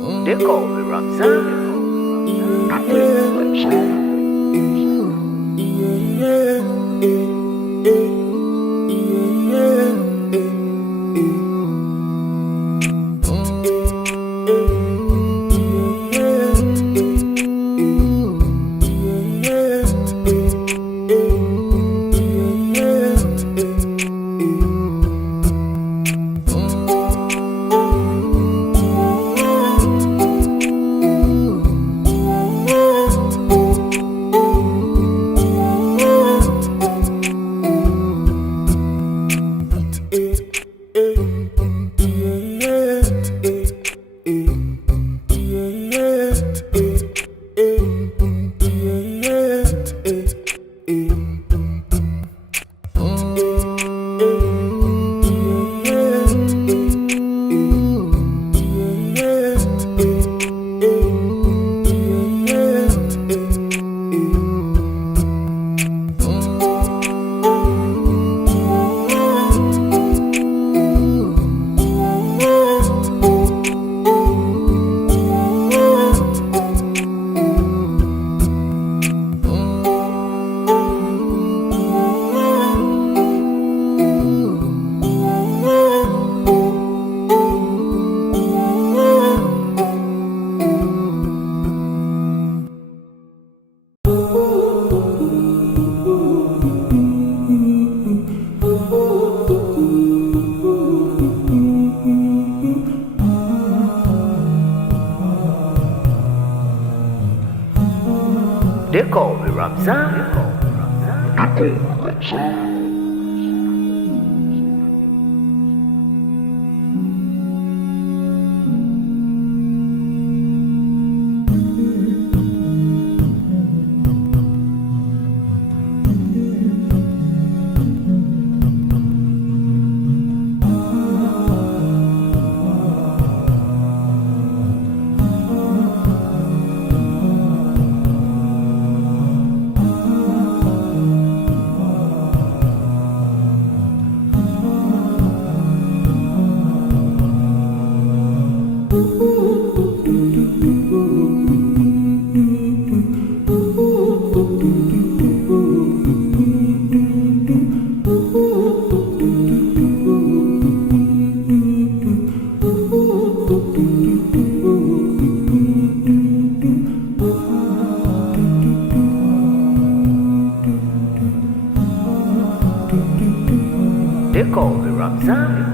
They call me Ramzan. They call me Ramzan. They call me Ramzan.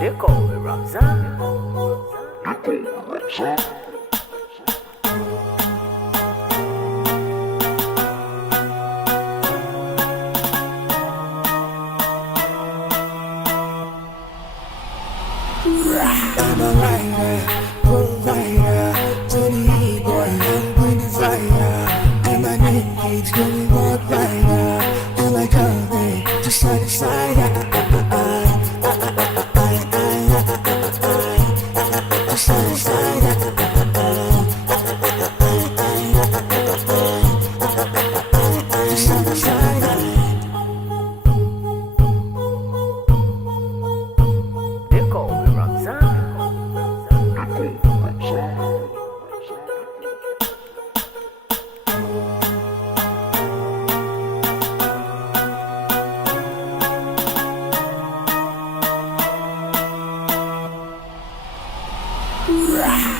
They call me Ramzan. I'm a writer, provider, to the E-boy, I'm bringing fire. And my name keeps going walk rider. And like a day, just side to side. Just side to side. Just side to side. They call me Ramzan.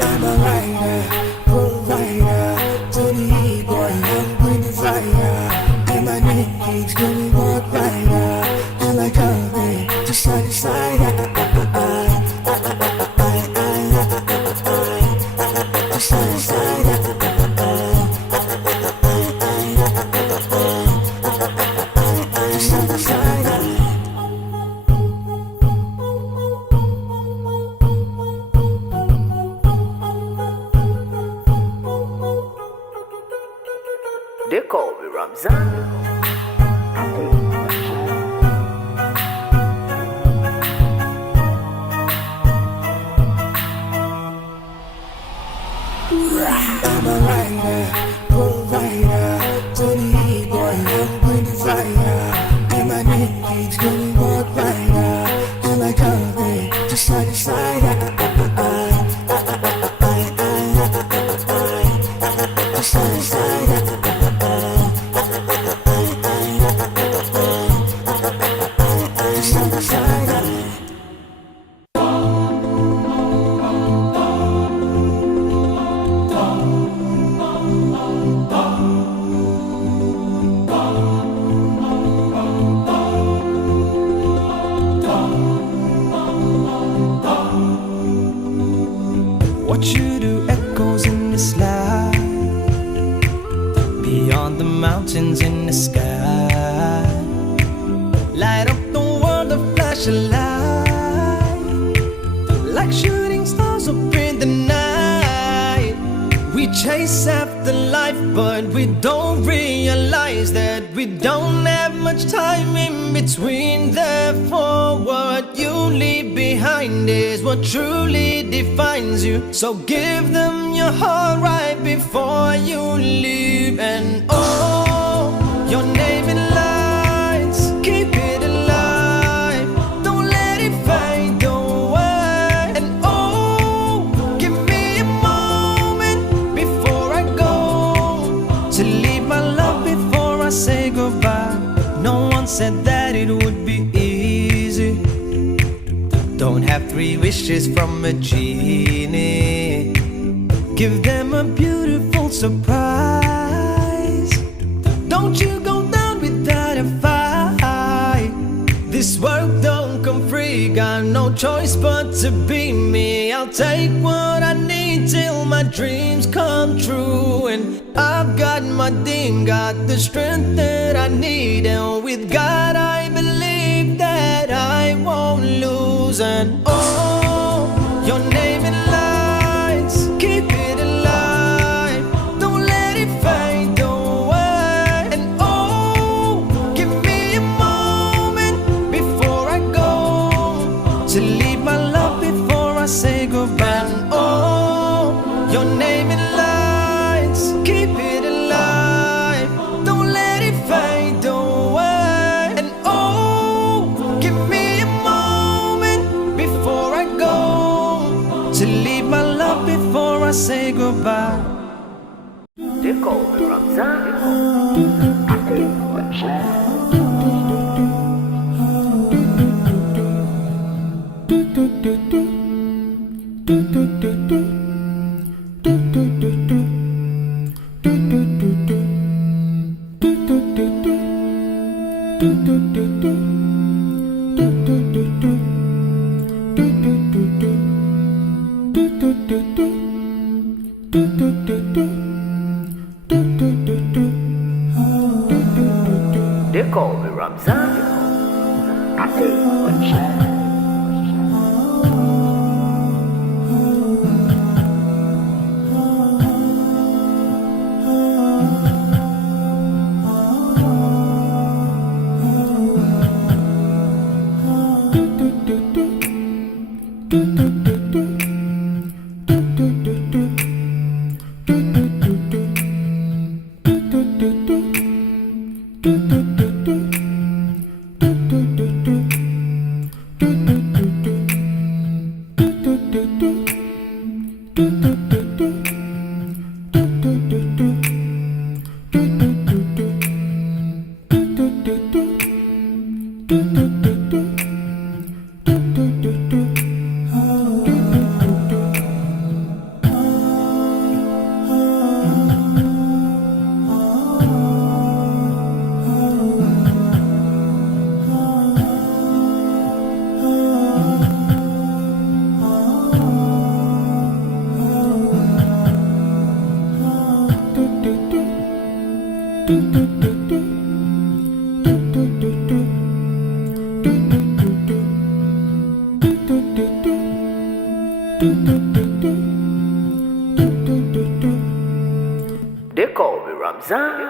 I'm a writer, provider, to the E-boy, I'm bringing fire. And my name keeps going walk rider. And like a day, just side to side. Just side to side. Just side to side. They call me Ramzan. I'm a writer, provider, to the E-boy, I'm bringing fire. And my name keeps going walk rider. And like a day, just side to side. Just side to side. Just side to side. What you do echoes in the slide, beyond the mountains in the sky. Light up the world, a flash of light, like shooting stars up in the night. We chase after life, but we don't realize that we don't have much time in between. Therefore, what you leave behind is what truly defines you. So give them your heart right before you leave. And oh, your name in lights, keep it alive, don't let it fade away. And oh, give me a moment before I go, to leave my love before I say goodbye. No one said that it would be easy. Don't have 3 wishes from a genie. Give them a beautiful surprise. Don't you go down without a fight. This world don't come free, got no choice but to be me. I'll take what I need till my dreams come true. And I've got my dream, got the strength that I need. And with God I believe that I won't dreams. And oh, your name in lights, keep it alive, don't let it fade away. And oh, give me a moment before I go, to leave my love before I say goodbye. And oh, your name in lights, keep it alive, don't let it fade away. And oh, give me a moment before I go, to leave my love before I say goodbye. They call me Ramzan. They call me Ramzan. They call me Ramzan.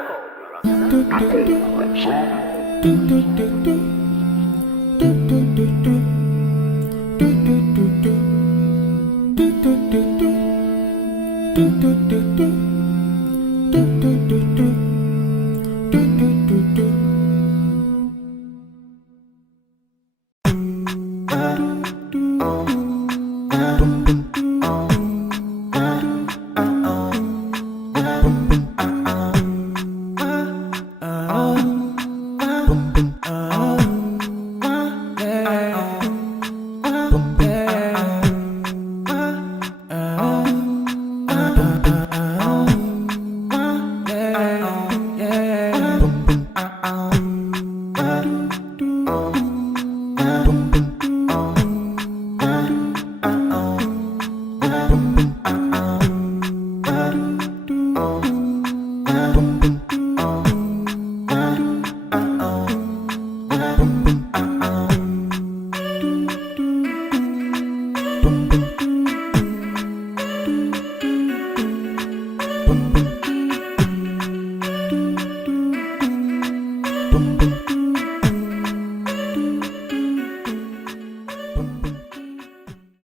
Boom, boom.